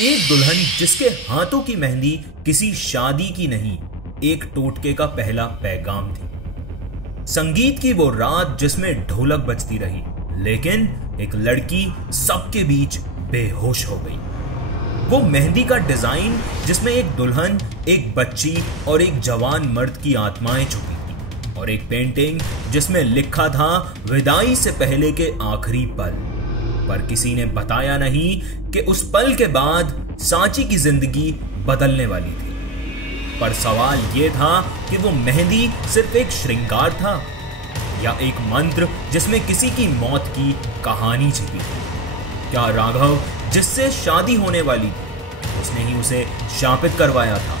एक दुल्हन जिसके हाथों की मेहंदी किसी शादी की नहीं, एक टोटके का पहला पैगाम थी। संगीत की वो रात जिसमें ढोलक बजती रही, लेकिन एक लड़की सबके बीच बेहोश हो गई। वो मेहंदी का डिजाइन जिसमें एक दुल्हन, एक बच्ची और एक जवान मर्द की आत्माएं छुपी थी, और एक पेंटिंग जिसमें लिखा था विदाई से पहले के आखिरी पल। पर किसी ने बताया नहीं कि उस पल के बाद सांची की जिंदगी बदलने वाली थी। पर सवाल यह था कि वो मेहंदी सिर्फ एक श्रृंगार था या एक मंत्र जिसमें किसी की मौत की कहानी छिपी थी। क्या राघव जिससे शादी होने वाली थी, उसने ही उसे शापित करवाया था?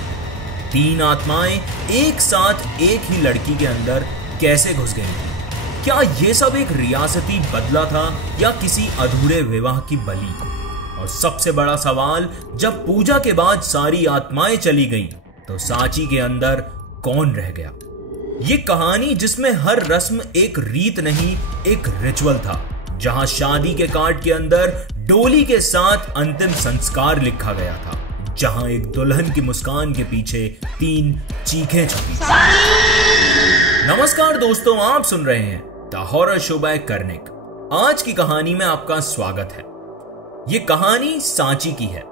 तीन आत्माएं एक साथ एक ही लड़की के अंदर कैसे घुस गई थी? क्या यह सब एक रियासती बदला था या किसी अधूरे विवाह की बलि? और सबसे बड़ा सवाल, जब पूजा के बाद सारी आत्माएं चली गईं, तो सांची के अंदर कौन रह गया? ये कहानी जिसमें हर रस्म एक रीत नहीं, एक रिचुअल था, जहां शादी के कार्ड के अंदर डोली के साथ अंतिम संस्कार लिखा गया था, जहां एक दुल्हन की मुस्कान के पीछे तीन चीखें छुपी। नमस्कार दोस्तों, आप सुन रहे हैं the horror show by Karnik. आज की कहानी में आपका स्वागत है। ये कहानी सांची की है।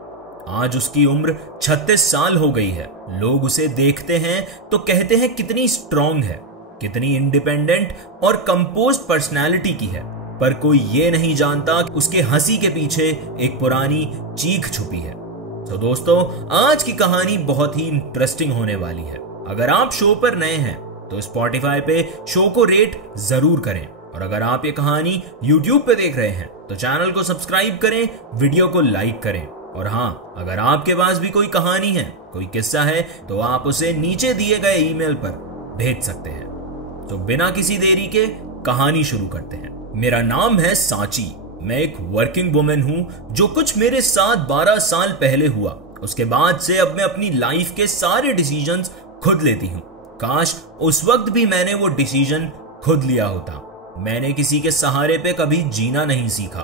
आज उसकी उम्र 36 साल हो गई है। लोग उसे देखते हैं तो कहते हैं कितनी स्ट्रांग है, कितनी इंडिपेंडेंट और कंपोज्ड पर्सनालिटी की है। पर कोई ये नहीं जानता उसके हंसी के पीछे एक पुरानी चीख छुपी है। तो दोस्तों, आज की कहानी बहुत ही इंटरेस्टिंग होने वाली है। अगर आप शो पर नए हैं तो स्पॉटिफाई पे शो को रेट जरूर करें, और अगर आप ये कहानी यूट्यूब पे देख रहे हैं तो चैनल को सब्सक्राइब करें, वीडियो को लाइक करें। और हाँ, अगर आपके पास भी कोई कहानी है, कोई किस्सा है, तो आप उसे नीचे दिए गए ईमेल पर भेज सकते हैं। तो बिना किसी देरी के कहानी शुरू करते हैं। मेरा नाम है सांची। मैं एक वर्किंग वुमेन हूं। जो कुछ मेरे साथ 12 साल पहले हुआ, उसके बाद से अब मैं अपनी लाइफ के सारे डिसीजंस खुद लेती हूं। काश उस वक्त भी मैंने वो डिसीजन खुद लिया होता। मैंने किसी के सहारे पे कभी जीना नहीं सीखा,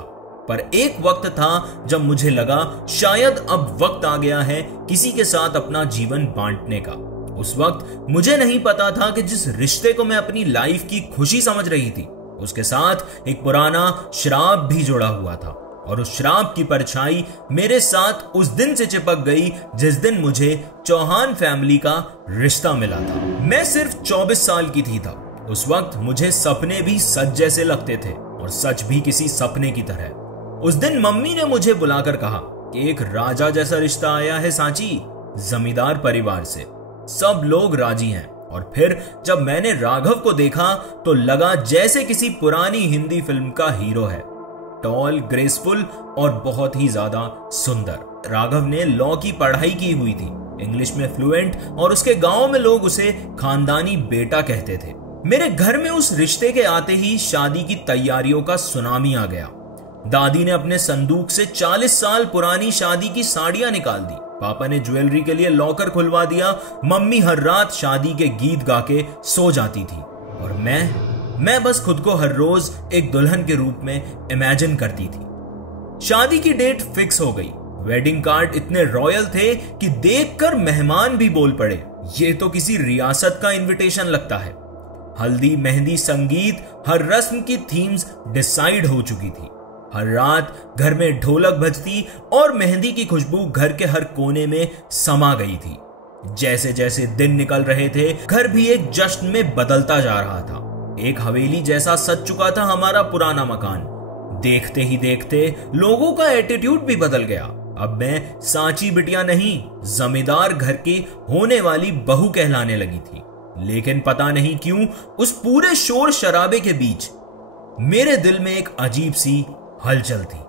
पर एक वक्त था जब मुझे लगा शायद अब वक्त आ गया है किसी के साथ अपना जीवन बांटने का। उस वक्त मुझे नहीं पता था कि जिस रिश्ते को मैं अपनी लाइफ की खुशी समझ रही थी, उसके साथ एक पुराना श्राप भी जुड़ा हुआ था, और उस श्राप की परछाई मेरे साथ उस दिन से चिपक गई जिस दिन मुझे चौहान फैमिली का रिश्ता मिला था। मैं सिर्फ 24 साल की थी तब। उस वक्त मुझे सपने भी सच जैसे लगते थे, और सच भी किसी सपने की तरह। उस दिन मम्मी ने मुझे बुलाकर कहा कि एक राजा जैसा रिश्ता आया है सांची, जमींदार परिवार से। सब लोग राजी हैं। और फिर जब मैंने राघव को देखा तो लगा जैसे किसी पुरानी हिंदी फिल्म का हीरो है। टॉल, ग्रेसफुल और बहुत ही ज्यादा सुंदर। राघव ने लॉ की पढ़ाई की हुई थी, इंग्लिश में फ्लुएंट, और उसके गांव में लोग उसे खानदानी बेटा कहते थे। मेरे घर में उस रिश्ते के आते ही शादी की तैयारियों का सुनामी आ गया। दादी ने अपने संदूक से 40 साल पुरानी शादी की साड़ियां निकाल दी। पापा ने ज्वेलरी के लिए लॉकर खुलवा दिया। मम्मी हर रात शादी के गीत गा के सो जाती थी, और मैं बस खुद को हर रोज एक दुल्हन के रूप में इमेजिन करती थी। शादी की डेट फिक्स हो गई। वेडिंग कार्ड इतने रॉयल थे कि देखकर मेहमान भी बोल पड़े, ये तो किसी रियासत का इनविटेशन लगता है। हल्दी, मेहंदी, संगीत, हर रस्म की थीम्स डिसाइड हो चुकी थी। हर रात घर में ढोलक बजती और मेहंदी की खुशबू घर के हर कोने में समा गई थी। जैसे जैसे दिन निकल रहे थे, घर भी एक जश्न में बदलता जा रहा था। एक हवेली जैसा सज चुका था हमारा पुराना मकान। देखते ही देखते लोगों का एटीट्यूड भी बदल गया। अब मैं सांची बिटिया नहीं, जमींदार घर की होने वाली बहू कहलाने लगी थी। लेकिन पता नहीं क्यों उस पूरे शोर शराबे के बीच मेरे दिल में एक अजीब सी हलचल थी।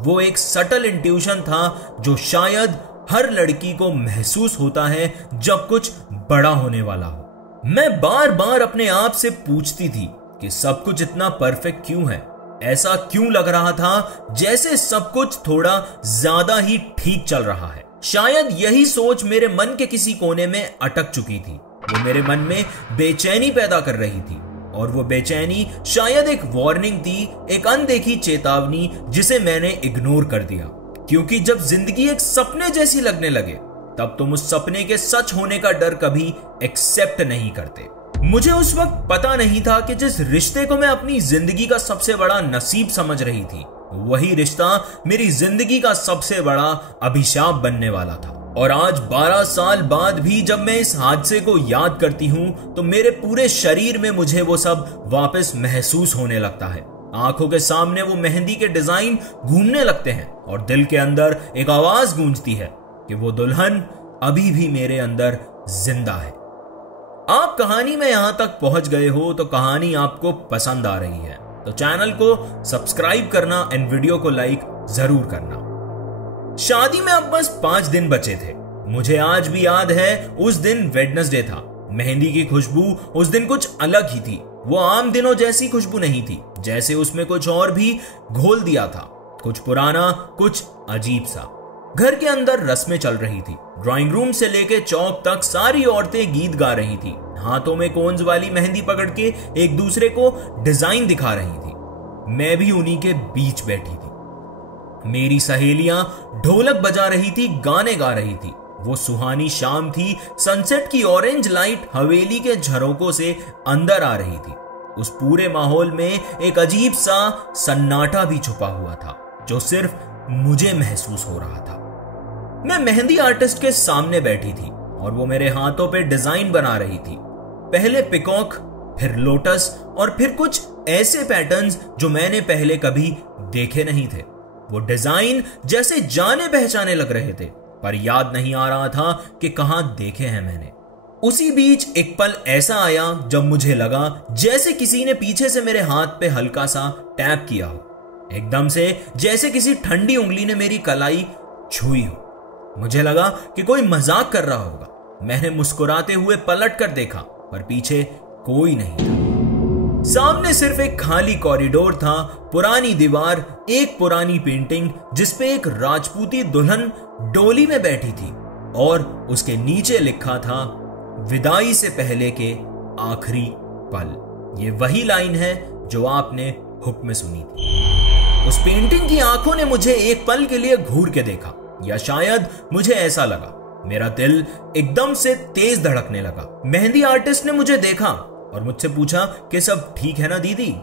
वो एक सटल इंट्यूशन था जो शायद हर लड़की को महसूस होता है जब कुछ बड़ा होने वाला हो। मैं बार बार अपने आप से पूछती थी कि सब कुछ इतना परफेक्ट क्यों है। ऐसा क्यों लग रहा था जैसे सब कुछ थोड़ा ज्यादा ही ठीक चल रहा है। शायद यही सोच मेरे मन के किसी कोने में अटक चुकी थी। वो मेरे मन में बेचैनी पैदा कर रही थी, और वो बेचैनी शायद एक वार्निंग थी, एक अनदेखी चेतावनी जिसे मैंने इग्नोर कर दिया। क्योंकि जब जिंदगी एक सपने जैसी लगने लगे तब तुम उस सपने के सच होने का डर कभी एक्सेप्ट नहीं करते। मुझे उस वक्त पता नहीं था कि जिस रिश्ते को मैं अपनी जिंदगी का सबसे बड़ा नसीब समझ रही थी, वही रिश्ता मेरी जिंदगी का सबसे बड़ा अभिशाप बनने वाला था। और आज 12 साल बाद भी जब मैं इस हादसे को याद करती हूं तो मेरे पूरे शरीर में मुझे वो सब वापस महसूस होने लगता है। आंखों के सामने वो मेहंदी के डिजाइन घूमने लगते हैं और दिल के अंदर एक आवाज गूंजती है कि वो दुल्हन अभी भी मेरे अंदर जिंदा है। आप कहानी में यहां तक पहुंच गए हो तो कहानी आपको पसंद आ रही है तो चैनल को सब्सक्राइब करना एंड वीडियो को लाइक जरूर करना। शादी में अब बस 5 दिन बचे थे। मुझे आज भी याद है उस दिन वेडनेसडे था। मेहंदी की खुशबू उस दिन कुछ अलग ही थी। वो आम दिनों जैसी खुशबू नहीं थी, जैसे उसमें कुछ और भी घोल दिया था, कुछ पुराना, कुछ अजीब सा। घर के अंदर रस्में चल रही थी। ड्राइंग रूम से लेके चौक तक सारी औरतें गीत गा रही थी, हाथों में कोन्स वाली मेहंदी पकड़ के एक दूसरे को डिजाइन दिखा रही थी। मैं भी उन्हीं के बीच बैठी थी। मेरी सहेलियां ढोलक बजा रही थी, गाने गा रही थी। वो सुहानी शाम थी। सनसेट की ऑरेंज लाइट हवेली के झरोकों से अंदर आ रही थी। उस पूरे माहौल में एक अजीब सा सन्नाटा भी छुपा हुआ था जो सिर्फ मुझे महसूस हो रहा था। मैं मेहंदी आर्टिस्ट के सामने बैठी थी और वो मेरे हाथों पे डिजाइन बना रही थी। पहले पिकॉक, फिर लोटस और फिर कुछ ऐसे पैटर्न्स जो मैंने पहले कभी देखे नहीं थे। वो डिजाइन जैसे जाने पहचाने लग रहे थे, पर याद नहीं आ रहा था कि कहां देखे हैं मैंने। उसी बीच एक पल ऐसा आया जब मुझे लगा जैसे किसी ने पीछे से मेरे हाथ पे हल्का सा टैप किया हो, एकदम से जैसे किसी ठंडी उंगली ने मेरी कलाई छुई हो। मुझे लगा कि कोई मजाक कर रहा होगा। मैंने मुस्कुराते हुए पलट कर देखा, पर पीछे कोई नहीं था। सामने सिर्फ एक खाली कॉरिडोर था, पुरानी दीवार, एक पुरानी पेंटिंग जिसपे एक राजपूती दुल्हन डोली में बैठी थी और उसके नीचे लिखा था, विदाई से पहले के आखिरी पल। ये वही लाइन है जो आपने हुक्म में सुनी थी। उस पेंटिंग की आंखों ने मुझे एक पल के लिए घूर के देखा, या शायद मुझे ऐसा लगा। मेरा दिल एकदम से तेज धड़कने लगा। मेहंदी आर्टिस्ट ने मुझे देखा और मुझसे पूछा कि सब ठीक है ना दीदी।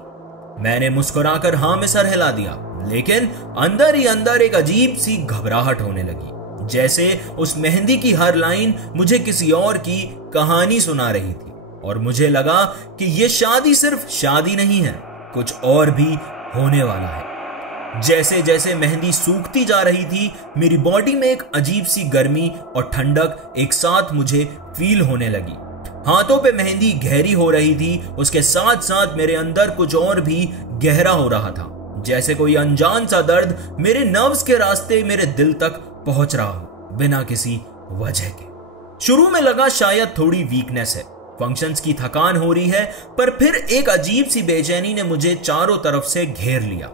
मैंने मुस्कुराकर हाँ में सर हिला दिया, लेकिन अंदर ही अंदर एक अजीब सी घबराहट होने लगी, जैसे उस मेहंदी की हर लाइन मुझे किसी और की कहानी सुना रही थी। और मुझे लगा कि यह शादी सिर्फ शादी नहीं है, कुछ और भी होने वाला है। जैसे जैसे मेहंदी सूखती जा रही थी, मेरी बॉडी में एक अजीब सी गर्मी और ठंडक एक साथ मुझे फील होने लगी। हाथों पे मेहंदी गहरी हो रही थी, उसके साथ साथ मेरे अंदर कुछ और भी गहरा हो रहा था, जैसे कोई अनजान सा दर्द मेरे नर्व्स के रास्ते मेरे दिल तक पहुंच रहा हो, बिना किसी वजह के। शुरू में लगा शायद थोड़ी वीकनेस है, फंक्शंस की थकान हो रही है, पर फिर एक अजीब सी बेचैनी ने मुझे चारों तरफ से घेर लिया।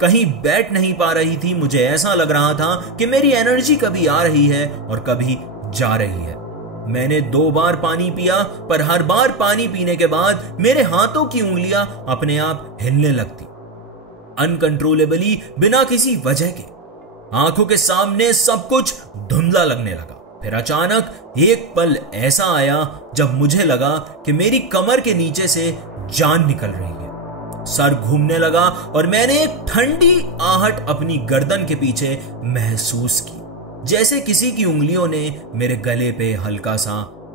कहीं बैठ नहीं पा रही थी। मुझे ऐसा लग रहा था कि मेरी एनर्जी कभी आ रही है और कभी जा रही है। मैंने 2 बार पानी पिया, पर हर बार पानी पीने के बाद मेरे हाथों की उंगलियां अपने आप हिलने लगती, अनकंट्रोलेबली, बिना किसी वजह के। आंखों के सामने सब कुछ धुंधला लगने लगा। फिर अचानक एक पल ऐसा आया जब मुझे लगा कि मेरी कमर के नीचे से जान निकल रही है। सर घूमने लगा और मैंने एक ठंडी आहट अपनी गर्दन के पीछे महसूस की, जैसे किसी की उंगलियों ने मेरे गले पे हल्का सा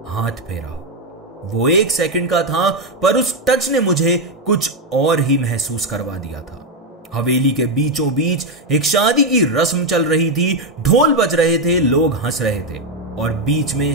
हाथ फेरा हो। वो 1 सेकंड का था, पर उस टच ने मुझे कुछ और ही महसूस करवा दिया था। हवेली के बीचों बीच एक शादी की रस्म चल रही थी, ढोल बज रहे थे, लोग हंस रहे थे और बीच में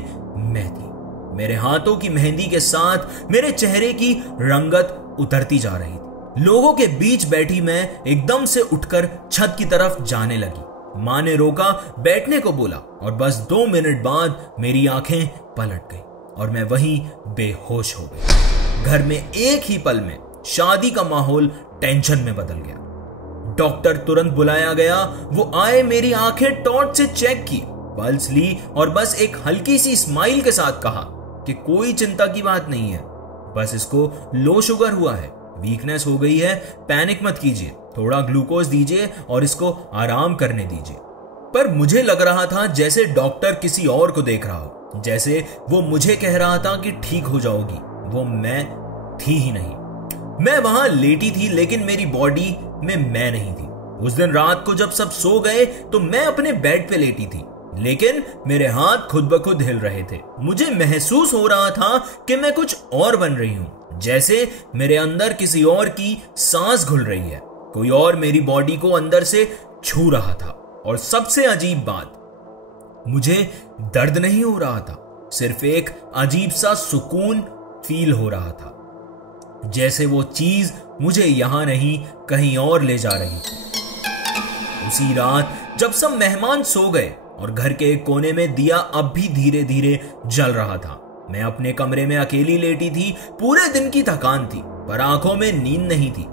मैं थी। मेरे हाथों की मेहंदी के साथ मेरे चेहरे की रंगत उतरती जा रही थी। लोगों के बीच बैठी मैं एकदम से उठकर छत की तरफ जाने लगी। मां ने रोका, बैठने को बोला और बस 2 मिनट बाद मेरी आंखें पलट गई और मैं वहीं बेहोश हो गई। घर में एक ही पल में शादी का माहौल टेंशन में बदल गया। डॉक्टर तुरंत बुलाया गया। वो आए, मेरी आंखें टॉर्च से चेक की, पल्स ली और बस एक हल्की सी स्माइल के साथ कहा कि कोई चिंता की बात नहीं है, बस इसको लो शुगर हुआ है, वीकनेस हो गई है, पैनिक मत कीजिए, थोड़ा ग्लूकोज दीजिए और इसको आराम करने दीजिए। पर मुझे लग रहा था जैसे डॉक्टर किसी और को देख रहा हो, जैसे वो मुझे कह रहा था कि ठीक हो जाओगी। वो मैं थी ही नहीं। मैं वहां लेटी थी, लेकिन मेरी बॉडी में मैं नहीं थी। उस दिन रात को जब सब सो गए तो मैं अपने बेड पे लेटी थी, लेकिन मेरे हाथ खुद ब खुद हिल रहे थे। मुझे महसूस हो रहा था कि मैं कुछ और बन रही हूं, जैसे मेरे अंदर किसी और की सांस घुल रही है। कोई और मेरी बॉडी को अंदर से छू रहा था। और सबसे अजीब बात, मुझे दर्द नहीं हो रहा था, सिर्फ एक अजीब सा सुकून फील हो रहा था, जैसे वो चीज मुझे यहां नहीं कहीं और ले जा रही थी। उसी रात जब सब मेहमान सो गए और घर के एक कोने में दिया अब भी धीरे धीरे जल रहा था, मैं अपने कमरे में अकेली लेटी थी। पूरे दिन की थकान थी, पर आंखों में नींद नहीं थी।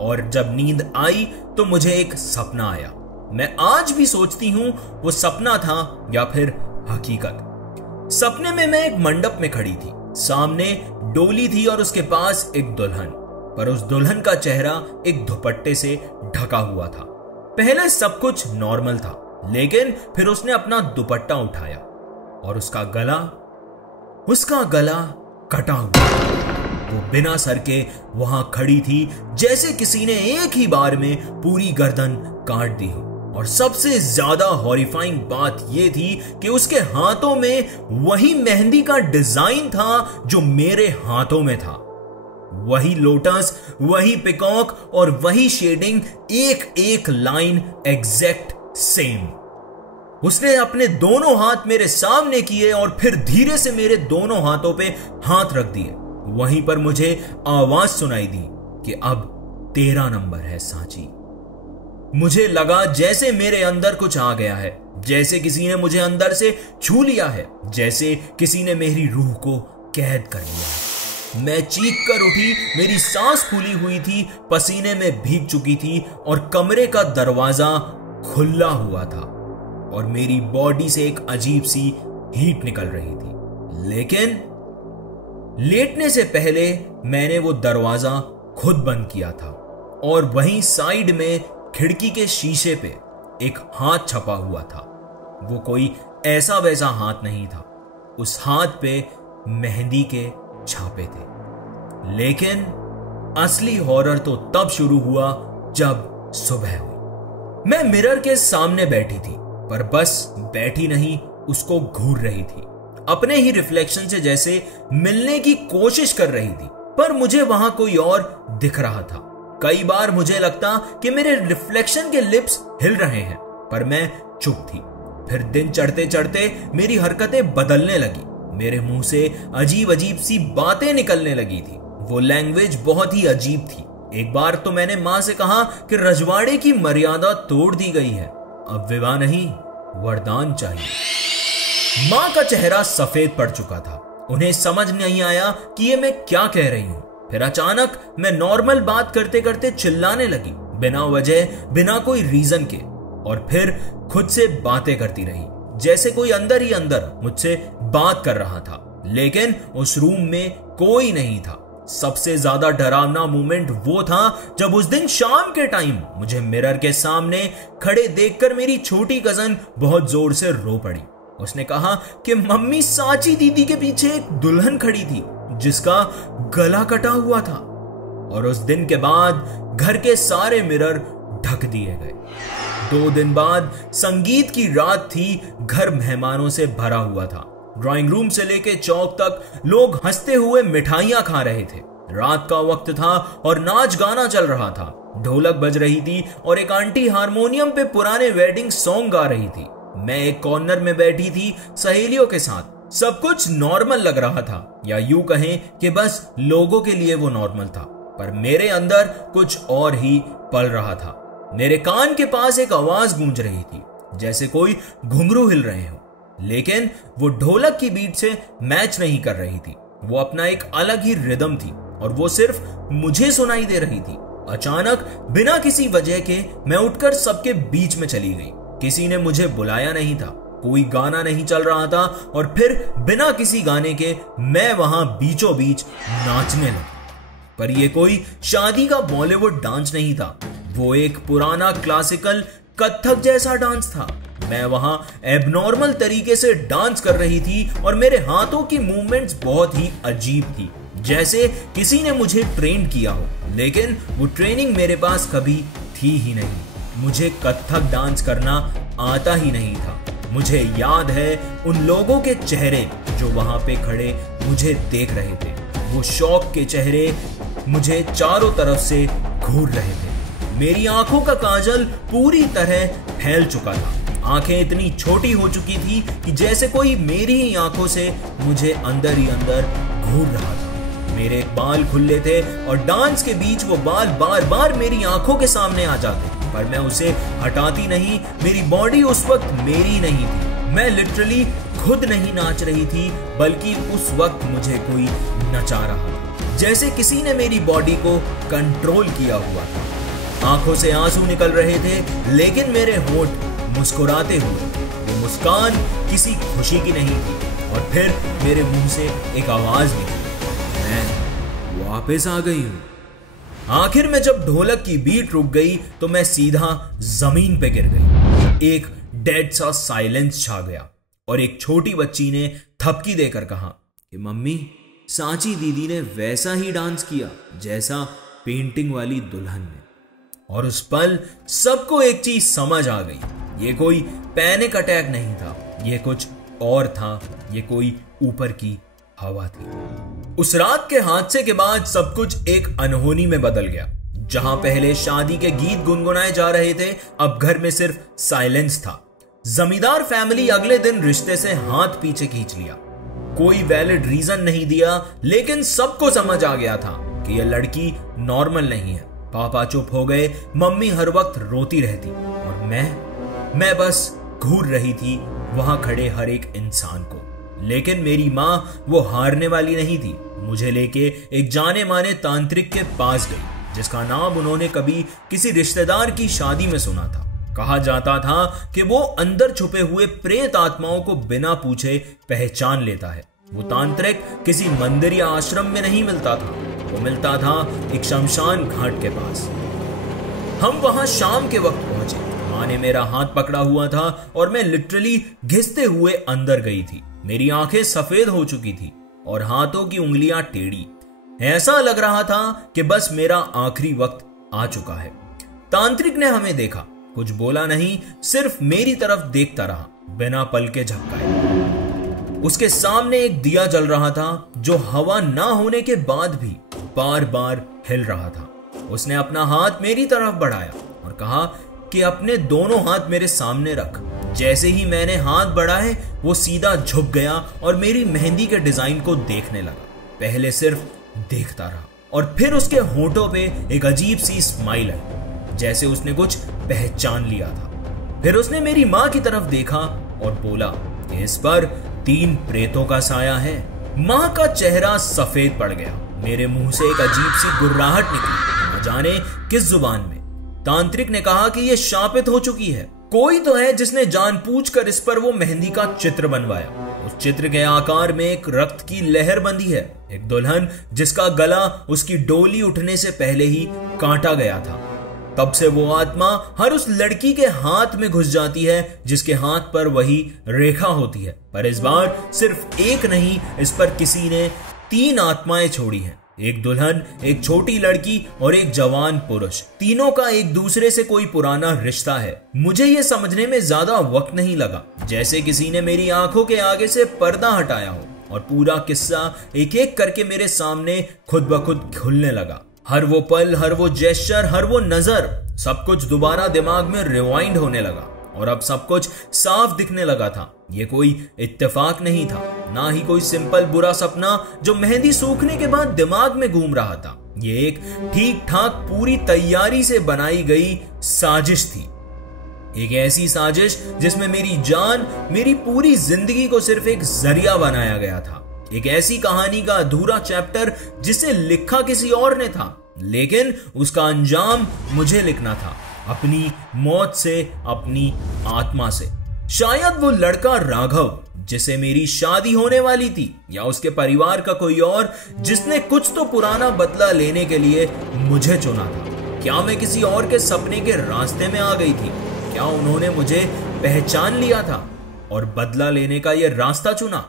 और जब नींद आई तो मुझे एक सपना आया। मैं आज भी सोचती हूं वो सपना था या फिर हकीकत। सपने में मैं एक मंडप में खड़ी थी, सामने डोली थी और उसके पास एक दुल्हन, पर उस दुल्हन का चेहरा एक दुपट्टे से ढका हुआ था। पहले सब कुछ नॉर्मल था, लेकिन फिर उसने अपना दुपट्टा उठाया और उसका गला कटा हुआ। वो बिना सर के वहां खड़ी थी, जैसे किसी ने एक ही बार में पूरी गर्दन काट दी हो। और सबसे ज्यादा हॉरिफाइंग बात यह थी कि उसके हाथों में वही मेहंदी का डिजाइन था जो मेरे हाथों में था। वही लोटस, वही पिकॉक और वही शेडिंग, एक एक लाइन एग्जैक्ट सेम। उसने अपने दोनों हाथ मेरे सामने किए और फिर धीरे से मेरे दोनों हाथों पे हाथ रख दिए। वहीं पर मुझे आवाज सुनाई दी कि अब तेरा नंबर है सांची। मुझे लगा जैसे मेरे अंदर कुछ आ गया है, जैसे किसी ने मुझे अंदर से छू लिया है, जैसे किसी ने मेरी रूह को कैद कर लिया है। मैं चीख कर उठी, मेरी सांस फूली हुई थी, पसीने में भीग चुकी थी और कमरे का दरवाजा खुला हुआ था और मेरी बॉडी से एक अजीब सी हीट निकल रही थी। लेकिन लेटने से पहले मैंने वो दरवाजा खुद बंद किया था और वहीं साइड में खिड़की के शीशे पे एक हाथ छपा हुआ था। वो कोई ऐसा वैसा हाथ नहीं था, उस हाथ पे मेहंदी के छापे थे। लेकिन असली हॉरर तो तब शुरू हुआ जब सुबह हुई। मैं मिरर के सामने बैठी थी, पर बस बैठी नहीं, उसको घूर रही थी, अपने ही रिफ्लेक्शन से जैसे मिलने की कोशिश कर रही थी, पर मुझे वहां कोई और दिख रहा था। कई बार मुझे लगता कि मेरे रिफ्लेक्शन के लिप्स हिल रहे हैं, पर मैं चुप थी। फिर दिन चढ़ते चढ़ते मेरी हरकतें बदलने लगी, मेरे मुंह से अजीब अजीब सी बातें निकलने लगी थी। वो लैंग्वेज बहुत ही अजीब थी। एक बार तो मैंने मां से कहा कि रजवाड़े की मर्यादा तोड़ दी गई है, अब विवाह नहीं वरदान चाहिए। मां का चेहरा सफेद पड़ चुका था। उन्हें समझ नहीं आया कि ये मैं क्या कह रही हूं। फिर अचानक मैं नॉर्मल बात करते करते चिल्लाने लगी, बिना वजह, बिना कोई रीजन के, और फिर खुद से बातें करती रही, जैसे कोई अंदर ही अंदर मुझसे बात कर रहा था। लेकिन उस रूम में कोई नहीं था। सबसे ज्यादा डरावना मोमेंट वो था जब उस दिन शाम के टाइम मुझे मिरर के सामने खड़े देखकर मेरी छोटी कजन बहुत जोर से रो पड़ी। उसने कहा कि मम्मी, सांची दीदी के पीछे एक दुल्हन खड़ी थी जिसका गला कटा हुआ था। और उस दिन के बाद घर के सारे मिरर ढक दिए गए। 2 दिन बाद संगीत की रात थी, घर मेहमानों से भरा हुआ था। ड्राइंग रूम से लेके चौक तक लोग हंसते हुए मिठाइयां खा रहे थे। रात का वक्त था और नाच गाना चल रहा था। ढोलक बज रही थी और एक आंटी हारमोनियम पे पुराने वेडिंग सॉन्ग गा रही थी। मैं एक कॉर्नर में बैठी थी सहेलियों के साथ। सब कुछ नॉर्मल लग रहा था, या यूं कहें कि बस लोगों के लिए वो नॉर्मल था, पर मेरे अंदर कुछ और ही पल रहा था। मेरे कान के पास एक आवाज गूंज रही थी, जैसे कोई घुंघरू हिल रहे हो, लेकिन वो ढोलक की बीट से मैच नहीं कर रही थी। वो अपना एक अलग ही रिदम थी और वो सिर्फ मुझे सुनाई दे रही थी। अचानक बिना किसी वजह के मैं उठकर सबके बीच में चली गई। किसी ने मुझे बुलाया नहीं था, कोई गाना नहीं चल रहा था, और फिर बिना किसी गाने के मैं वहां बीचों बीच नाचने लगी। पर यह कोई शादी का बॉलीवुड डांस नहीं था, वो एक पुराना क्लासिकल कथक जैसा डांस था। मैं वहां एबनॉर्मल तरीके से डांस कर रही थी और मेरे हाथों की मूवमेंट्स बहुत ही अजीब थी, जैसे किसी ने मुझे ट्रेन किया हो, लेकिन वो ट्रेनिंग मेरे पास कभी थी ही नहीं। मुझे कथक डांस करना आता ही नहीं था। मुझे याद है उन लोगों के चेहरे जो वहां पे खड़े मुझे देख रहे थे। वो शौक के चेहरे मुझे चारों तरफ से घूर रहे थे। मेरी आंखों का काजल पूरी तरह फैल चुका था। आंखें इतनी छोटी हो चुकी थी कि जैसे कोई मेरी ही आंखों से मुझे अंदर ही अंदर घूर रहा था। मेरे बाल खुले थे और डांस के बीच वो बाल बार बार मेरी आंखों के सामने आ जाते, पर मैं उसे हटाती नहीं। मेरी बॉडी उस वक्त मेरी नहीं थी। मैं लिटरली खुद नहीं नाच रही थी, बल्कि उस वक्त मुझे कोई नचा रहा था, जैसे किसी ने मेरी बॉडी को कंट्रोल किया हुआ था। आंखों से आंसू निकल रहे थे, लेकिन मेरे होंठ मुस्कुराते हुए। वो मुस्कान किसी खुशी की नहीं थी। और फिर मेरे मुंह से एक आवाज निकली, मैं वापस आ गई हूं। आखिर में जब ढोलक की बीट रुक गई तो मैं सीधा जमीन पे गिर गई। एक डेड सा साइलेंस छा गया और एक छोटी बच्ची ने थपकी देकर कहा कि मम्मी, सांची दीदी ने वैसा ही डांस किया जैसा पेंटिंग वाली दुल्हन ने। और उस पल सबको एक चीज समझ आ गई। ये कोई पैनिक अटैक नहीं था, ये कुछ और था, ये कोई ऊपर की हवा थी। उस रात के हादसे के बाद सब कुछ एक अनहोनी में बदल गया। जहां पहले शादी के गीत गुनगुनाए जा रहे थे, अब घर में सिर्फ साइलेंस था। जमींदार फैमिली अगले दिन रिश्ते से हाथ पीछे खींच लिया। कोई वैलिड रीजन नहीं दिया, लेकिन सबको समझ आ गया था कि यह लड़की नॉर्मल नहीं है। पापा चुप हो गए, मम्मी हर वक्त रोती रहती और मैं बस घूर रही थी वहां खड़े हर एक इंसान को। लेकिन मेरी माँ वो हारने वाली नहीं थी। मुझे लेके एक जाने माने तांत्रिक के पास गई, जिसका नाम उन्होंने कभी किसी रिश्तेदार की शादी में सुना था। कहा जाता था कि वो अंदर छुपे हुए प्रेत आत्माओं को बिना पूछे पहचान लेता है। वो तांत्रिक किसी मंदिर या आश्रम में नहीं मिलता था, वो मिलता था एक शमशान घाट के पास। हम वहां शाम के वक्त पहुंचे। माँ ने मेरा हाथ पकड़ा हुआ था और मैं लिटरली घिसते हुए अंदर गई थी। मेरी आंखें सफेद हो चुकी थी और हाथों की उंगलियां टेढ़ी। ऐसा लग रहा था कि बस मेरा आखिरी वक्त आ चुका है। तांत्रिक ने हमें देखा, कुछ बोला नहीं, सिर्फ मेरी तरफ देखता रहा बिना पल के झपकाए। उसके सामने एक दिया जल रहा था जो हवा ना होने के बाद भी बार बार हिल रहा था। उसने अपना हाथ मेरी तरफ बढ़ाया और कहा कि अपने दोनों हाथ मेरे सामने रख। जैसे ही मैंने हाथ बढ़ाए, वो सीधा झुक गया और मेरी मेहंदी के डिजाइन को देखने लगा। पहले सिर्फ देखता रहा और फिर उसके होंठों पे एक अजीब सी स्माइल आई, जैसे उसने कुछ पहचान लिया था। फिर उसने मेरी माँ की तरफ देखा और बोला कि इस पर 3 प्रेतों का साया है। माँ का चेहरा सफेद पड़ गया। मेरे मुंह से एक अजीब सी गुर्राहट निकली, न जाने किस जुबान में। तांत्रिक ने कहा कि यह शापित हो चुकी है। कोई तो है जिसने जानबूझकर इस पर वो मेहंदी का चित्र बनवाया। उस चित्र के आकार में एक रक्त की लहर बंधी है, एक दुल्हन जिसका गला उसकी डोली उठने से पहले ही काटा गया था। तब से वो आत्मा हर उस लड़की के हाथ में घुस जाती है जिसके हाथ पर वही रेखा होती है। पर इस बार सिर्फ एक नहीं, इस पर किसी ने 3 आत्माएं छोड़ी हैं। एक दुल्हन, एक छोटी लड़की और एक जवान पुरुष। तीनों का एक दूसरे से कोई पुराना रिश्ता है। मुझे ये समझने में ज्यादा वक्त नहीं लगा, जैसे किसी ने मेरी आंखों के आगे से पर्दा हटाया हो और पूरा किस्सा एक एक करके मेरे सामने खुद ब खुद खुलने लगा। हर वो पल, हर वो जेस्चर, हर वो नजर, सब कुछ दोबारा दिमाग में रिवाइंड होने लगा और अब सब कुछ साफ दिखने लगा था। ये कोई इत्तेफाक नहीं था, ना ही कोई सिंपल बुरा सपना जो मेहंदी सूखने के बाद दिमाग में घूम रहा था। ये एक ठीक ठाक पूरी तैयारी से बनाई गई साजिश थी। एक ऐसी साजिश जिसमें मेरी जान, मेरी पूरी जिंदगी को सिर्फ एक जरिया बनाया गया था। एक ऐसी कहानी का अधूरा चैप्टर जिसे लिखा किसी और ने था, लेकिन उसका अंजाम मुझे लिखना था, अपनी मौत से, अपनी आत्मा से। शायद वो लड़का राघव जिसे मेरी शादी होने वाली थी, या उसके परिवार का कोई और जिसने कुछ तो पुराना बदला लेने के लिए मुझे चुना था। क्या मैं किसी और के सपने के रास्ते में आ गई थी? क्या उन्होंने मुझे पहचान लिया था और बदला लेने का यह रास्ता चुना।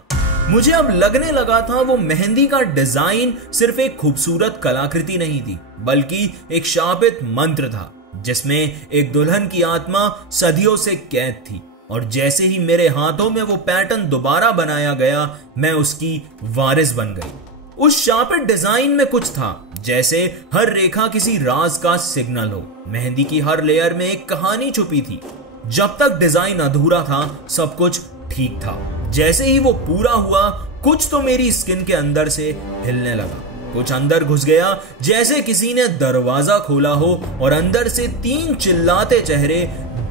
मुझे अब लगने लगा था वो मेहंदी का डिजाइन सिर्फ एक खूबसूरत कलाकृति नहीं थी, बल्कि एक शापित मंत्र था जिसमें एक दुल्हन की आत्मा सदियों से कैद थी। और जैसे ही मेरे हाथों में वो पैटर्न दोबारा बनाया गया, मैं उसकी वारिस बन गई। उस शापित डिजाइन में कुछ था, जैसे हर रेखा किसी राज का सिग्नल हो। मेहंदी की हर लेयर में एक कहानी छुपी थी। जब तक डिजाइन अधूरा था, सब कुछ ठीक था। जैसे ही वो पूरा हुआ, कुछ तो मेरी स्किन के अंदर से हिलने लगा। कुछ अंदर घुस गया, जैसे किसी ने दरवाजा खोला हो और अंदर से 3 चिल्लाते चेहरे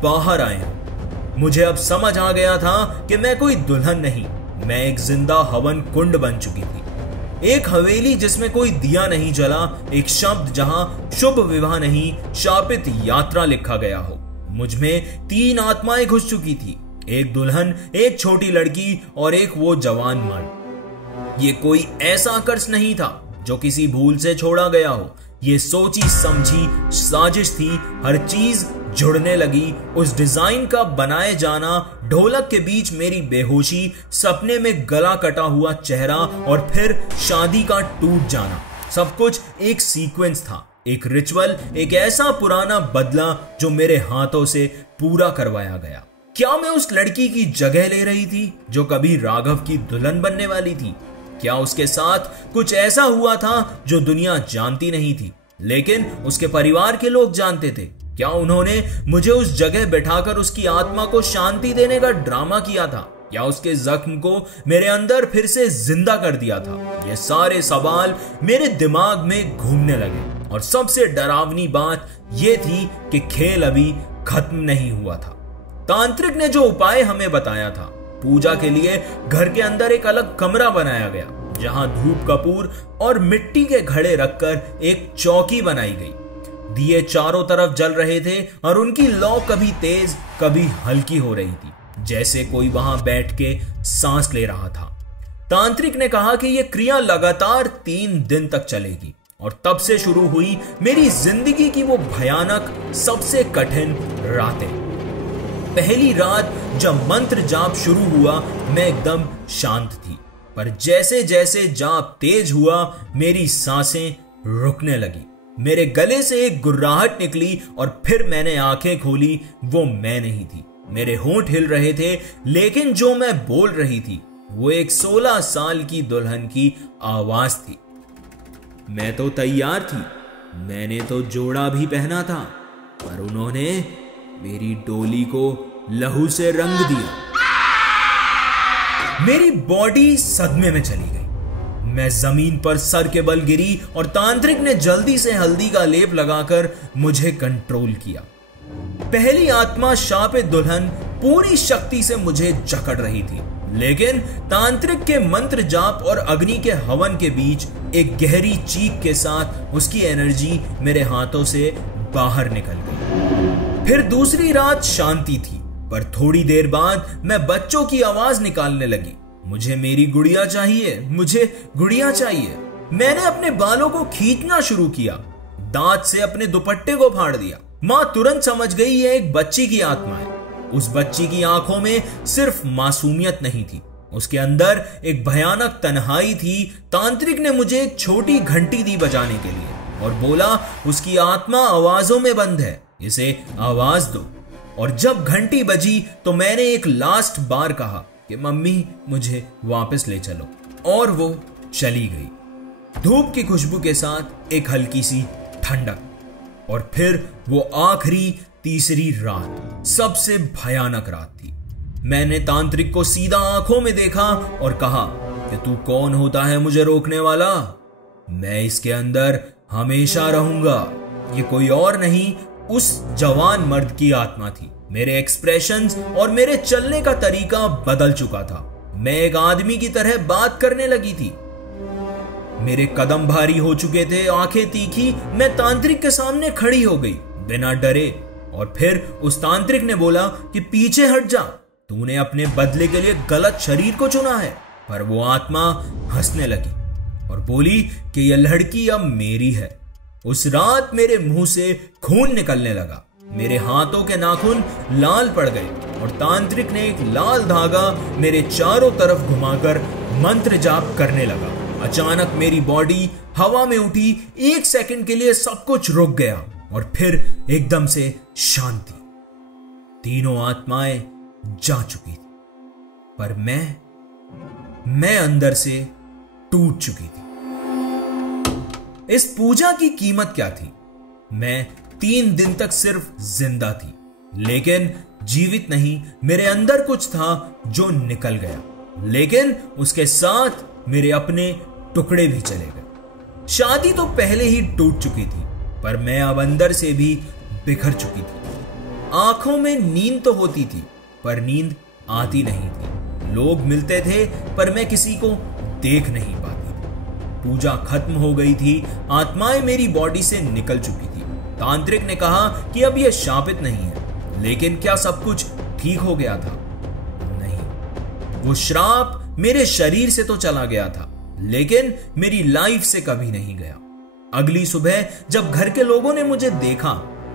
बाहर आए हों। मुझे अब समझ आ गया था कि मैं कोई दुल्हन नहीं, मैं एक जिंदा हवन कुंड बन चुकी थी। एक हवेली जिसमें कोई दिया नहीं जला, एक शब्द जहां शुभ विवाह नहीं, शापित यात्रा लिखा गया हो। मुझ में 3 आत्माएं घुस चुकी थी, एक दुल्हन, एक छोटी लड़की और एक वो जवान मर्द। ये कोई ऐसा कर्ज नहीं था जो किसी भूल से छोड़ा गया हो। ये सोची समझी साजिश थी। हर चीज जुड़ने लगी। उस डिजाइन का बनाए जाना, ढोलक के बीच मेरी बेहोशी, सपने में गला कटा हुआ चेहरा और फिर शादी का टूट जाना, सब कुछ एक सीक्वेंस था, एक रिचुअल, एक ऐसा पुराना बदला जो मेरे हाथों से पूरा करवाया गया। क्या मैं उस लड़की की जगह ले रही थी जो कभी राघव की दुल्हन बनने वाली थी? क्या उसके साथ कुछ ऐसा हुआ था जो दुनिया जानती नहीं थी, लेकिन उसके परिवार के लोग जानते थे? क्या उन्होंने मुझे उस जगह बैठाकर उसकी आत्मा को शांति देने का ड्रामा किया था? या उसके जख्म को मेरे अंदर फिर से जिंदा कर दिया था? ये सारे सवाल मेरे दिमाग में घूमने लगे और सबसे डरावनी बात यह थी कि खेल अभी खत्म नहीं हुआ था। तांत्रिक ने जो उपाय हमें बताया था, पूजा के लिए घर के अंदर एक अलग कमरा बनाया गया जहां धूप कपूर और मिट्टी के घड़े रखकर एक चौकी बनाई गई। दिए चारों तरफ जल रहे थे और उनकी लौ कभी तेज कभी हल्की हो रही थी, जैसे कोई वहां बैठ के सांस ले रहा था। तांत्रिक ने कहा कि यह क्रिया लगातार 3 दिन तक चलेगी और तब से शुरू हुई मेरी जिंदगी की वो भयानक, सबसे कठिन रातें। पहली रात जब मंत्र जाप शुरू हुआ, मैं एकदम शांत थी, पर जैसे जैसे जाप तेज हुआ, मेरी सांसें रुकने लगी। मेरे गले से एक गुर्राहट निकली और फिर मैंने आंखें खोली। वो मैं नहीं थी। मेरे होंठ हिल रहे थे, लेकिन जो मैं बोल रही थी वो एक 16 साल की दुल्हन की आवाज थी। मैं तो तैयार थी, मैंने तो जोड़ा भी पहना था, पर उन्होंने मेरी डोली को लहू से रंग दिया। मेरी बॉडी सदमे में चली गई। मैं जमीन पर सर के बल गिरी और तांत्रिक ने जल्दी से हल्दी का लेप लगाकर मुझे कंट्रोल किया। पहली आत्मा शापित दुल्हन पूरी शक्ति से मुझे जकड़ रही थी, लेकिन तांत्रिक के मंत्र जाप और अग्नि के हवन के बीच एक गहरी चीख के साथ उसकी एनर्जी मेरे हाथों से बाहर निकल गई। फिर दूसरी रात शांति थी, पर थोड़ी देर बाद मैं बच्चों की आवाज निकालने लगी। मुझे मेरी गुड़िया चाहिए, मुझे गुड़िया चाहिए। मैंने अपने बालों को खींचना शुरू किया, दांत से अपने दुपट्टे को फाड़ दिया। मां तुरंत समझ गई ये एक बच्ची की आत्मा है। उस बच्ची की आंखों में सिर्फ मासूमियत नहीं थी, उसके अंदर एक भयानक तन्हाई थी। तांत्रिक ने मुझे एक छोटी घंटी दी बजाने के लिए और बोला, उसकी आत्मा आवाजों में बंद है, इसे आवाज दो। और जब घंटी बजी तो मैंने एक लास्ट बार कहा कि मम्मी मुझे वापस ले चलो, और वो चली गई। धूप की खुशबू के साथ एक हल्की सी ठंडक, और फिर वो आखिरी तीसरी रात, सबसे भयानक रात थी। मैंने तांत्रिक को सीधा आंखों में देखा और कहा कि तू कौन होता है मुझे रोकने वाला? मैं इसके अंदर हमेशा रहूंगा। ये कोई और नहीं, उस जवान मर्द की आत्मा थी। मेरे एक्सप्रेशंस और मेरे चलने का तरीका बदल चुका था। मैं एक आदमी की तरह बात करने लगी थी। मेरे कदम भारी हो चुके थे, आंखें तीखी। मैं तांत्रिक के सामने खड़ी हो गई बिना डरे, और फिर उस तांत्रिक ने बोला कि पीछे हट जा, तूने अपने बदले के लिए गलत शरीर को चुना है। पर वो आत्मा हंसने लगी और बोली कि यह लड़की अब मेरी है। उस रात मेरे मुंह से खून निकलने लगा, मेरे हाथों के नाखून लाल पड़ गए और तांत्रिक ने एक लाल धागा मेरे चारों तरफ घुमाकर मंत्र जाप करने लगा। अचानक मेरी बॉडी हवा में उठी, 1 सेकंड के लिए सब कुछ रुक गया और फिर एकदम से शांति। तीनों आत्माएं जा चुकी थी, पर मैं अंदर से टूट चुकी थी। इस पूजा की कीमत क्या थी? मैं 3 दिन तक सिर्फ जिंदा थी, लेकिन जीवित नहीं। मेरे अंदर कुछ था जो निकल गया, लेकिन उसके साथ मेरे अपने टुकड़े भी चले गए। शादी तो पहले ही टूट चुकी थी, पर मैं अब अंदर से भी बिखर चुकी थी। आंखों में नींद तो होती थी, पर नींद आती नहीं थी। लोग मिलते थे, पर मैं किसी को देख नहीं पाती थी। पूजा खत्म हो गई थी, आत्माएं मेरी बॉडी से निकल चुकी थी। तांत्रिक ने कहा कि अब यह शापित नहीं है, लेकिन क्या सब कुछ ठीक हो गया था? नहीं, वो श्राप मेरे शरीर से तो चला गया था, लेकिन मेरी लाइफ से कभी नहीं गया। अगली सुबह जब घर के लोगों ने मुझे देखा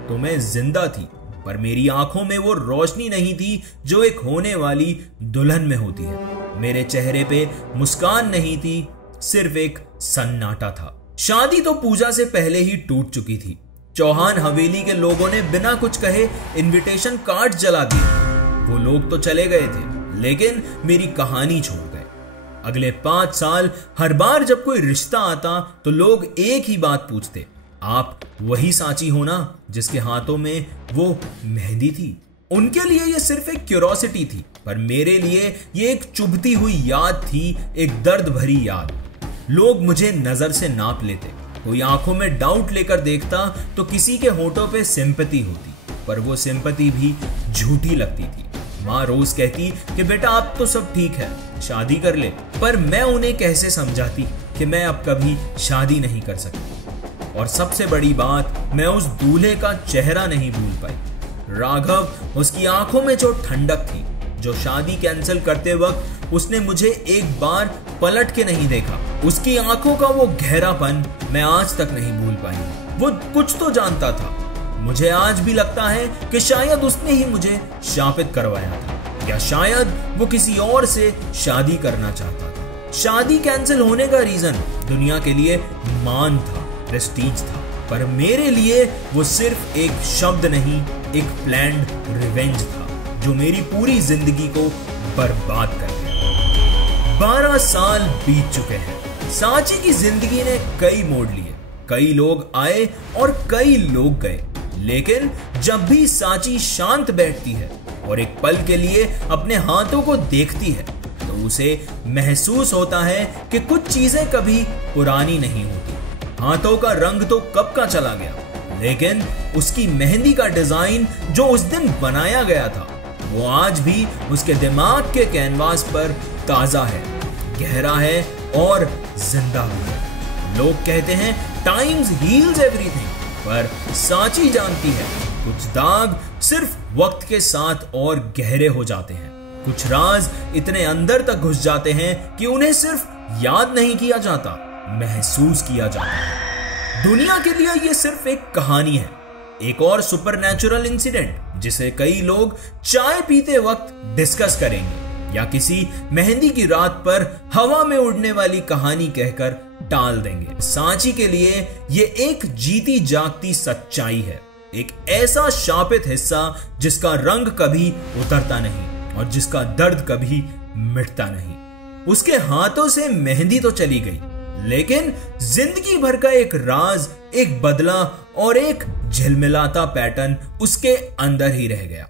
तो मैं जिंदा थी, पर मेरी आंखों में वो रोशनी नहीं थी जो एक होने वाली दुल्हन में होती है। मेरे चेहरे पे मुस्कान नहीं थी, सिर्फ एक सन्नाटा था। शादी तो पूजा से पहले ही टूट चुकी थी। चौहान हवेली के लोगों ने बिना कुछ कहे इनविटेशन कार्ड जला दिए। वो लोग तो चले गए थे, लेकिन मेरी कहानी छोड़ गए। अगले 5 साल हर बार जब कोई रिश्ता आता तो लोग एक ही बात पूछते, आप वही सांची हो ना जिसके हाथों में वो मेहंदी थी? उनके लिए ये सिर्फ एक क्यूरोसिटी थी, पर मेरे लिए ये एक चुभती हुई याद थी, एक दर्द भरी याद। लोग मुझे नजर से नाप लेते, कोई आंखों में डाउट लेकर देखता तो किसी के होठों पे सिंपैथी होती, पर वो सिंपैथी भी झूठी लगती थी। माँ रोज कहती कि बेटा अब तो सब ठीक है, शादी कर ले, पर मैं उन्हें कैसे समझाती कि मैं अब कभी शादी नहीं कर सकती। और सबसे बड़ी बात, मैं उस दूल्हे का चेहरा नहीं भूल पाई। राघव, उसकी आंखों में जो ठंडक थी, जो शादी कैंसिल करते वक्त उसने मुझे एक बार पलट के नहीं देखा, उसकी आंखों का वो गहरापन मैं आज तक नहीं भूल पाई। वो कुछ तो जानता था। मुझे आज भी लगता है कि शायद उसने ही मुझे शापित करवाया था, या शायद वो किसी और से शादी करना चाहता था। शादी कैंसिल होने का रीजन दुनिया के लिए मान था, प्रेस्टीज था, पर मेरे लिए वो सिर्फ एक शब्द नहीं, एक प्लान्ड रिवेंज था जो मेरी पूरी जिंदगी को बर्बाद कर दिया। 12 साल बीत चुके हैं। सांची की जिंदगी ने कई मोड़ लिए, कई लोग आए और कई लोग गए, लेकिन जब भी सांची शांत बैठती है और एक पल के लिए अपने हाथों को देखती है तो उसे महसूस होता है कि कुछ चीजें कभी पुरानी नहीं होती। हाथों का रंग तो कब का चला गया, लेकिन उसकी मेहंदी का डिजाइन जो उस दिन बनाया गया था वो आज भी उसके दिमाग के कैनवास पर ताजा है, गहरा है और जिंदा हुआ है। लोग कहते हैं टाइम्स हील्स एवरीथिंग, पर सांची जानती है कुछ दाग सिर्फ वक्त के साथ और गहरे हो जाते हैं। कुछ राज इतने अंदर तक घुस जाते हैं कि उन्हें सिर्फ याद नहीं किया जाता, महसूस किया जाता है। दुनिया के लिए यह सिर्फ एक कहानी है, एक और सुपरनैचुरल इंसिडेंट जिसे कई लोग चाय पीते वक्त डिस्कस करेंगे, या किसी मेहंदी की रात पर हवा में उड़ने वाली कहानी कहकर टाल देंगे। सांची के लिए यह एक जीती जागती सच्चाई है, एक ऐसा शापित हिस्सा जिसका रंग कभी उतरता नहीं और जिसका दर्द कभी मिटता नहीं। उसके हाथों से मेहंदी तो चली गई, लेकिन जिंदगी भर का एक राज, एक बदला और एक झिलमिलाता पैटर्न उसके अंदर ही रह गया।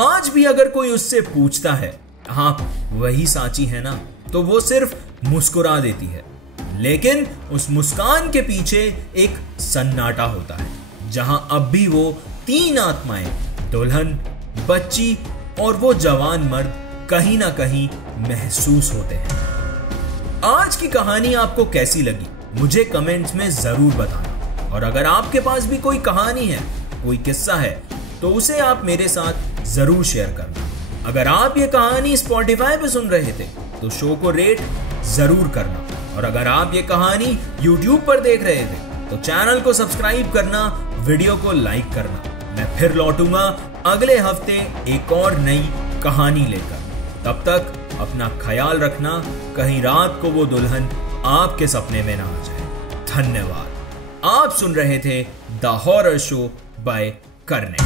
आज भी अगर कोई उससे पूछता है आप वही सांची है ना, तो वो सिर्फ मुस्कुरा देती है, लेकिन उस मुस्कान के पीछे एक सन्नाटा होता है, जहां अब भी वो 3 आत्माएं, दुल्हन, बच्ची और वो जवान मर्द कहीं ना कहीं महसूस होते हैं। आज की कहानी आपको कैसी लगी मुझे कमेंट्स में जरूर बताना, और अगर आपके पास भी कोई कहानी है, कोई किस्सा है, तो उसे आप मेरे साथ जरूर शेयर करना। अगर आप ये कहानी स्पॉटिफाई पे सुन रहे थे तो शो को रेट जरूर करना, और अगर आप ये कहानी यूट्यूब पर देख रहे थे तो चैनल को सब्सक्राइब करना, वीडियो को लाइक करना। मैं फिर लौटूंगा अगले हफ्ते एक और नई कहानी लेकर। तब तक अपना ख्याल रखना, कहीं रात को वो दुल्हन आपके सपने में ना आ जाए। धन्यवाद। आप सुन रहे थे द हॉरर शो बाय करनेक।